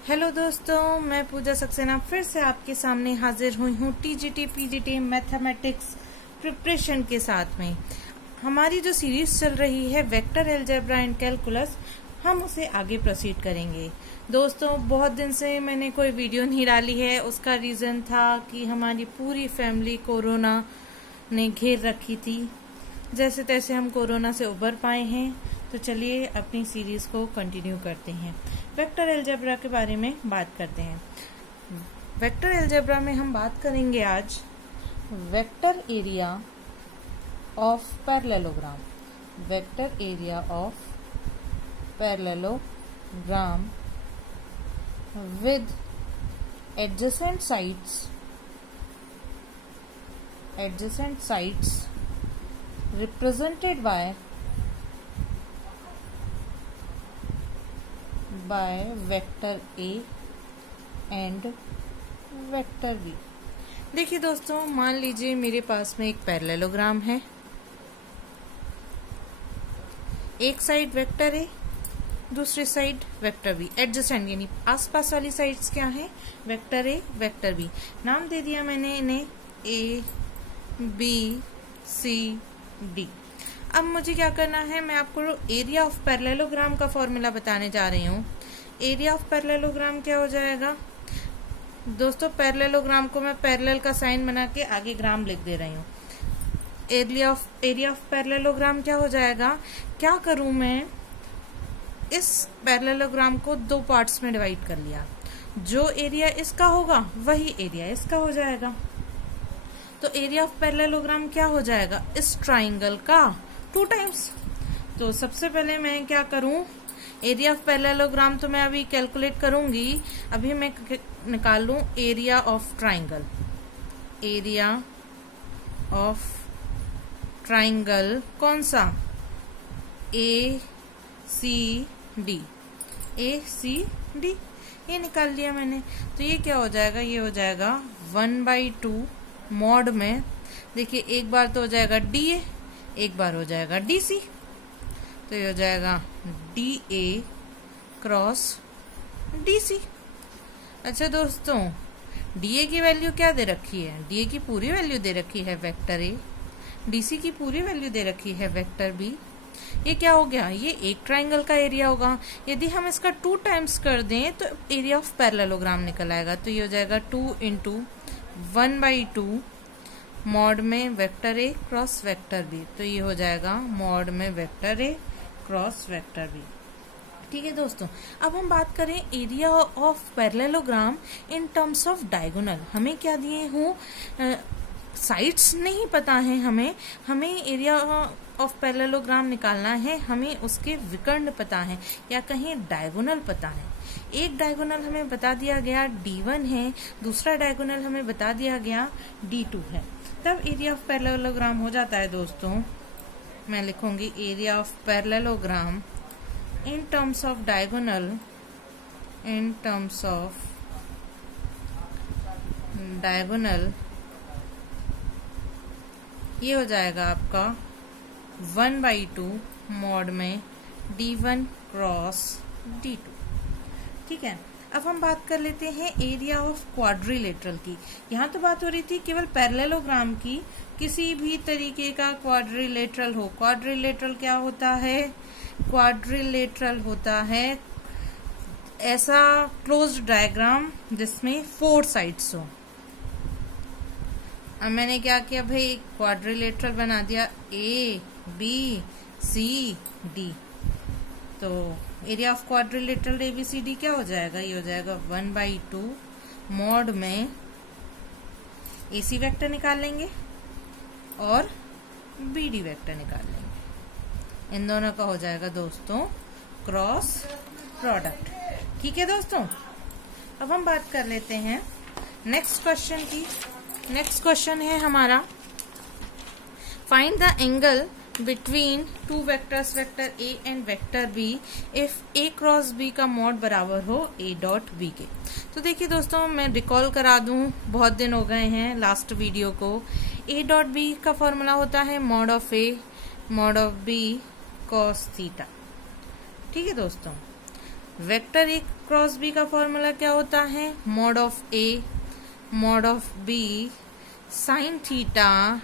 Hello दोस्तों, मैं पूजा सक्सेना फिर से आपके सामने हाजिर हुई हूँ टीजीटी पीजीटी मैथमेटिक्स प्रिपरेशन के साथ में। हमारी जो सीरीज चल रही है वेक्टर अलजेब्रा एंड कैलकुलस, हम उसे आगे प्रोसीड करेंगे। दोस्तों, बहुत दिन से मैंने कोई वीडियो नहीं डाली है। उसका रीजन था कि हमारी पूरी फैमिली कोरोना ने घेर रखी थी। जैसे तैसे हम कोरोना से उबर पाए हैं, तो चलिए अपनी सीरीज को कंटिन्यू करते हैं। वेक्टर अलजेब्रा के बारे में बात करते हैं। वेक्टर अलजेब्रा में हम बात करेंगे आज vector area of parallelogram. Vector area of parallelogram with adjacent sides represented by vector A and vector B। देखिए दोस्तों, मान लीजिए मेरे पास में एक पैरेललोग्राम है। एक साइड वेक्टर A, दूसरी साइड वेक्टर B। एडजेसेंट यानी आसपास वाली साइड्स क्या है? Vector A, vector B। नाम दे दिया मैंने इन्हें A, B, C, D। अब मुझे क्या करना है, मैं आपको एरिया ऑफ पैरेललोग्राम का फॉर्मूला बताने जा रही हूँ। एरिया ऑफ पैरेललोग्राम क्या हो जाएगा दोस्तों? पैरेललोग्राम को मैं पैरेलल का साइन बना के आगे ग्राम लिख दे रही हूँ। एरिया ऑफ पैरेललोग्राम क्या हो जाएगा? क्या करूं मैं, इस पैरेललोग्राम को दो पार्ट्स में डिवाइड कर लिया। जो एरिया इसका होगा वही एरिया इसका हो जाएगा। तो एरिया ऑफ पैरेललोग्राम क्या हो जाएगा? इस ट्राइंगल का 2 टाइम्स। तो सबसे पहले मैं क्या करूं, एरिया ऑफ पैरेललोग्राम तो मैं अभी कैलकुलेट करूंगी। अभी मैं निकाल लूं area of triangle. Area of triangle कौन सा? ACD। ACD ये निकाल लिया मैंने। तो ये क्या हो जाएगा? ये हो जाएगा 1/2 मॉड में, देखिए एक बार तो हो जाएगा DA, एक बार हो जाएगा DC। तो ये हो जाएगा DA क्रॉस DC। अच्छा दोस्तों, DA की वैल्यू क्या दे रखी है? DA की पूरी वैल्यू दे रखी है वेक्टर A। DC की पूरी वैल्यू दे रखी है वेक्टर B। ये क्या हो गया? ये एक ट्राइंगल का एरिया होगा। यदि हम इसका 2 टाइम्स कर दें तो एरिया ऑफ पैरेललोग्राम निकल आएगा। तो ये हो जाएगा 2 × 1/2 मॉड में vector A cross vector B। तो ये हो जाएगा मॉड में vector A cross vector B। ठीक है दोस्तों, अब हम बात करें area of parallelogram in terms of diagonal. हमें क्या दिए हूँ, साइड्स नहीं पता है हमें एरिया ऑफ पैरेललोग्राम निकालना है। हमें उसके विकर्ण पता है या कहीं डायगोनल पता है। एक डायगोनल हमें बता दिया गया D1 है, दूसरा डायगोनल हमें बता दिया गया D2 है। तब एरिया ऑफ पैरेललोग्राम हो जाता है दोस्तों। मैं लिखूंगी area of parallelogram in terms of diagonal, in terms of diagonal ये हो जाएगा आपका 1/2 मॉड में D1 क्रॉस D2। ठीक है, अब हम बात कर लेते हैं एरिया ऑफ क्वाड्रिलेटरल की। यहाँ तो बात हो रही थी केवल पैरेललोग्राम की, किसी भी तरीके का क्वाड्रिलेटरल हो। क्वाड्रिलेटरल क्या होता है? क्वाड्रिलेटरल होता है ऐसा क्लोज्ड डायग्राम जिसमें 4 साइड्स हो। अब मैंने क्या किया भाई, क्वाड्रिलेटरल बना दिया ABCD। तो एरिया ऑफ क्वाड्रिलेटरल ABCD क्या हो जाएगा? ये हो जाएगा 1/2 मॉड में AC वेक्टर निकाल लेंगे और BD वेक्टर निकाल लेंगे। इन दोनों का हो जाएगा दोस्तों क्रॉस प्रोडक्ट। ठीक है दोस्तों, अब हम बात कर लेते हैं नेक्स्ट क्वेश्चन की। नेक्स्ट क्वेश्चन है हमारा, find the angle between 2 vectors vector A and vector B if A cross B का मॉड बराबर हो A डॉट B के। तो देखिए दोस्तों, मैं रिकॉल करा दूं, बहुत दिन हो गए हैं लास्ट वीडियो को। A डॉट B का फॉर्मूला होता है mod of A mod of B cos theta. ठीक है दोस्तों, वेक्टर ए क्रॉस बी का फॉर्मूला क्या होता है, mod of A mod of B sine theta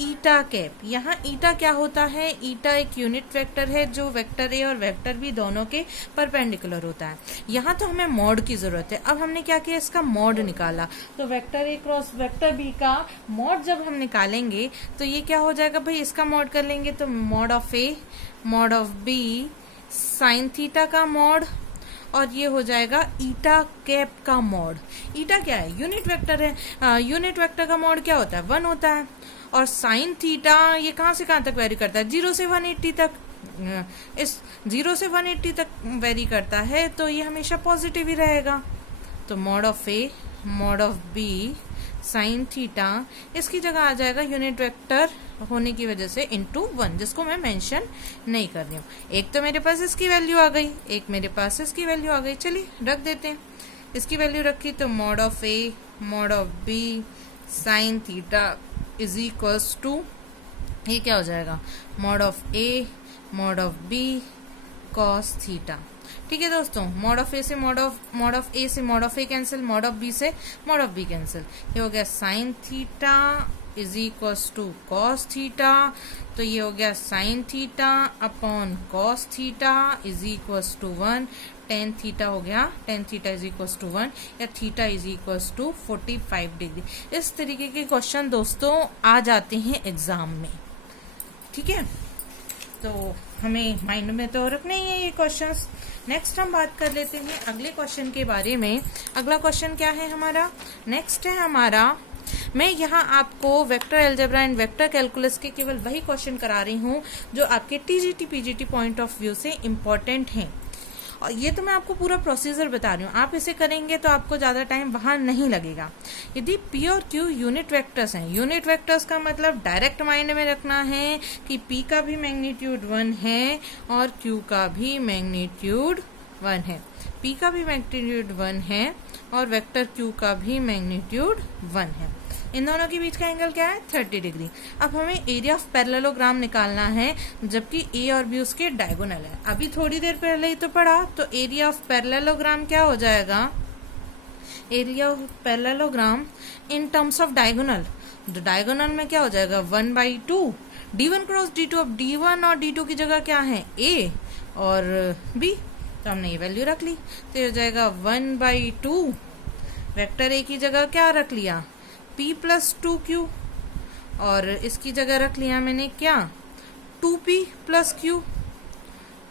eta cap. यहाँ ईटा क्या होता है, ईटा एक यूनिट वेक्टर है जो वेक्टर ए और वेक्टर बी दोनों के परपेंडिकुलर होता है। यहाँ तो हमें मॉड की जरूरत है। अब हमने क्या किया, इसका मॉड निकाला। तो vector A cross vector B का मॉड जब हम निकालेंगे तो ये क्या हो जाएगा भाई, इसका मॉड कर लेंगे तो mod of A mod of B sine theta का मॉड, और ये हो जाएगा ईटा कैप का मॉड। ईटा क्या है, यूनिट वेक्टर है। यूनिट वेक्टर का मॉड क्या होता है, 1 होता है। और साइन थीटा ये कहां से कहां तक वेरी करता है, 0 से 180 तक। इस 0 से 180 तक वेरी करता है तो ये हमेशा पॉजिटिव ही रहेगा। तो mod of A mod of B sine theta, इसकी जगह आ जाएगा यूनिट वेक्टर होने की वजह से इनटू 1, जिसको मैं मेंशन नहीं कर रही हूँ। एक तो मेरे पास इसकी वैल्यू आ गई, एक मेरे पास इसकी वैल्यू आ गई। चलिए रख देते हैं। इसकी वैल्यू रखी तो mod of A mod of B sine theta is equals to, ये क्या हो जाएगा, mod of A mod of B cos theta. ठीक है दोस्तों, मॉड ऑफ ए से मॉड ऑफ ए से mod of A cancel, mod of B से मॉड ऑफ बी कैंसिल। ये हो गया sine theta is equals to cos theta. तो ये हो गया sine theta upon cos theta is equals to 1। Tan theta हो गया, tan theta is equals to 1 या theta is equals to 45 degree. इस तरीके के क्वेश्चन दोस्तों आ जाते हैं एग्जाम में। ठीक है, तो हमें माइंड में तो रखना ही है ये क्वेश्चंस। नेक्स्ट हम बात कर लेते हैं अगले क्वेश्चन के बारे में। अगला क्वेश्चन क्या है हमारा, नेक्स्ट है हमारा, मैं यहाँ आपको vector algebra and vector calculus के केवल वही क्वेश्चन करा रही हूँ जो आपके TGT PGT point of view से इम्पोर्टेंट हैं। और ये तो मैं आपको पूरा प्रोसीजर बता रही हूँ, आप इसे करेंगे तो आपको ज्यादा टाइम वहां नहीं लगेगा। यदि पी और क्यू यूनिट वेक्टर्स हैं, यूनिट वेक्टर्स का मतलब डायरेक्ट माइंड में रखना है कि पी का भी मैग्नीट्यूड 1 है और क्यू का भी मैग्नीट्यूड 1 है। पी का भी मैग्नीट्यूड 1 है और वेक्टर क्यू का भी मैग्नीट्यूड 1 है। इन दोनों के बीच का एंगल क्या है, 30 डिग्री। अब हमें एरिया ऑफ पैरेललोग्राम निकालना है जबकि ए और बी उसके डायगोनल है। अभी थोड़ी देर पहले ही तो पढ़ा, तो एरिया ऑफ पैरेललोग्राम क्या हो जाएगा, area of parallelogram in terms of diagonal. तो डायगोनल में क्या हो जाएगा, 1/2 d1 क्रॉस d2। अब d1 और d2 की जगह क्या है, a और b, तो हमने ये वैल्यू रख ली। तो ये हो जाएगा 1/2 वेक्टर ए की जगह क्या रख लिया, p प्लस 2q, और इसकी जगह रख लिया मैंने क्या, 2p प्लस q।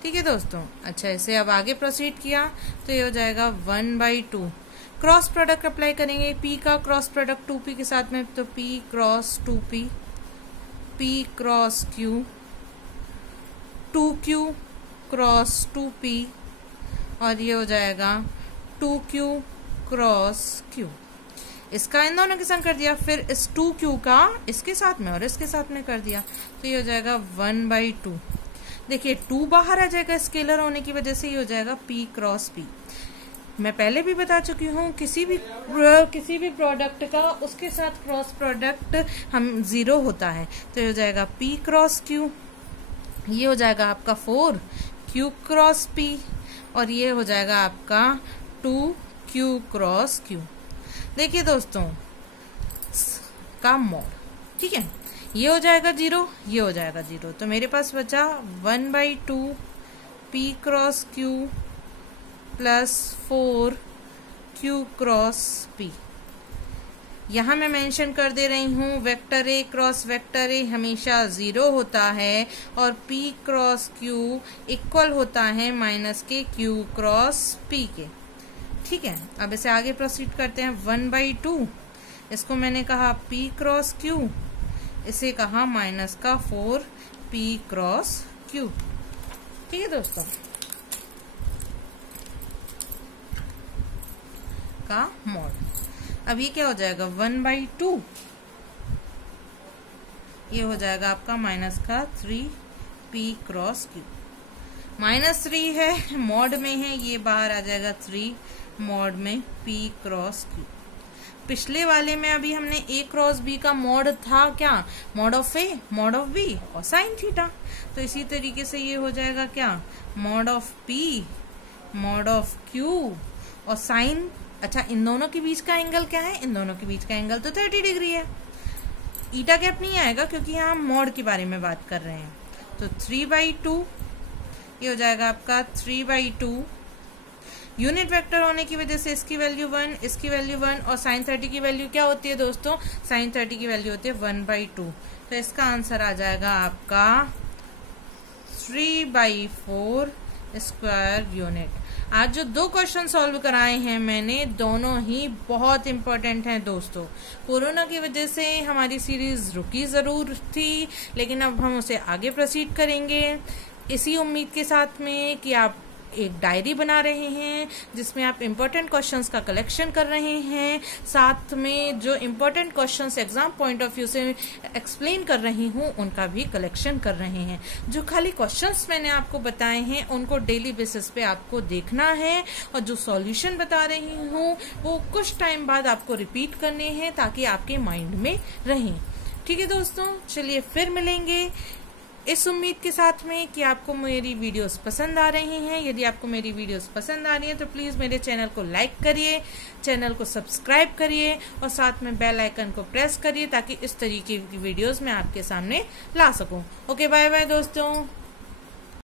ठीक है दोस्तों, अच्छा इसे अब आगे प्रोसीड किया तो ये हो जाएगा 1/2। क्रॉस प्रोडक्ट अप्लाई करेंगे, p का क्रॉस प्रोडक्ट 2p के साथ में, तो p cross 2p, p cross q, 2q cross 2p, और ये हो जाएगा 2q क्रॉस q। इसका इन दोनों के संग कर दिया, फिर इस 2q का इसके साथ में और इसके साथ में कर दिया, तो ये हो जाएगा 1/2। देखिए 2 बाहर आ जाएगा स्केलर होने की वजह से, ये हो जाएगा p क्रॉस p। मैं पहले भी बता चुकी हूँ किसी भी प्रोडक्ट का उसके साथ क्रॉस प्रोडक्ट हम 0 होता है। तो ये हो जाएगा p क्रॉस q, ये हो जाएगा आपका 4q क्रॉस p, और ये हो जाएगा आपका 2q क्रॉस q। देखिए दोस्तों का मॉड, ठीक है, ये हो जाएगा 0, ये हो जाएगा 0, तो मेरे पास बचा 1/2 p cross q plus 4q cross p। यहाँ मैं मेंशन कर दे रही हूँ vector A cross vector A हमेशा 0 होता है और p क्रॉस q इक्वल होता है माइनस के q क्रॉस p के। ठीक है, अब इसे आगे प्रोसीड करते हैं। 1/2 इसको मैंने कहा p क्रॉस q, इसे कहा माइनस का 4p क्रॉस q। ठीक है दोस्तों, का मॉड। अब ये क्या हो जाएगा 1/2, ये हो जाएगा आपका माइनस का 3p क्रॉस q। -3 है, मॉड में है, ये बाहर आ जाएगा 3 मॉड में p क्रॉस q। पिछले वाले में अभी हमने a क्रॉस b का मॉड था क्या, mod of a mod of b और साइन थीटा। तो इसी तरीके से ये हो जाएगा क्या, mod of p mod of Q और साइन, अच्छा इन दोनों के बीच का एंगल क्या है, इन दोनों के बीच का एंगल तो 30 डिग्री है। ईटा गैप नहीं आएगा क्योंकि यहाँ हम मॉड के बारे में बात कर रहे हैं। तो 3/2 ये हो जाएगा आपका 3/2। यूनिट वेक्टर होने की वजह से इसकी वैल्यू 1, इसकी वैल्यू 1 और साइन 30 की वैल्यू क्या होती है दोस्तों, साइन 30 की वैल्यू होती है 1/2। तो इसका आंसर आ जाएगा आपका 3/4 स्क्वायर यूनिट। आज जो 2 क्वेश्चन सॉल्व कराए हैं मैंने, दोनों ही बहुत इंपॉर्टेंट हैं दोस्तों। कोरोना की वजह से हमारी सीरीज रुकी जरूर थी, लेकिन अब हम उसे आगे प्रोसीड करेंगे इसी उम्मीद के साथ में कि आप एक डायरी बना रहे हैं जिसमें आप इम्पोर्टेंट क्वेश्चंस का कलेक्शन कर रहे हैं, साथ में जो important questions exam point of view से एक्सप्लेन कर रही हूँ उनका भी कलेक्शन कर रहे हैं। जो खाली क्वेश्चंस मैंने आपको बताए हैं उनको डेली बेसिस पे आपको देखना है, और जो सॉल्यूशन बता रही हूँ वो कुछ टाइम बाद आपको रिपीट करने हैं ताकि आपके माइंड में रहें। ठीक है दोस्तों, चलिए फिर मिलेंगे इस उम्मीद के साथ में कि आपको मेरी वीडियोस पसंद आ रही हैं। यदि आपको मेरी वीडियोस पसंद आ रही हैं तो प्लीज़ मेरे चैनल को लाइक करिए, चैनल को सब्सक्राइब करिए और साथ में बेल आइकन को प्रेस करिए ताकि इस तरीके की वीडियोस मैं आपके सामने ला सकूं। ओके, बाय बाय दोस्तों।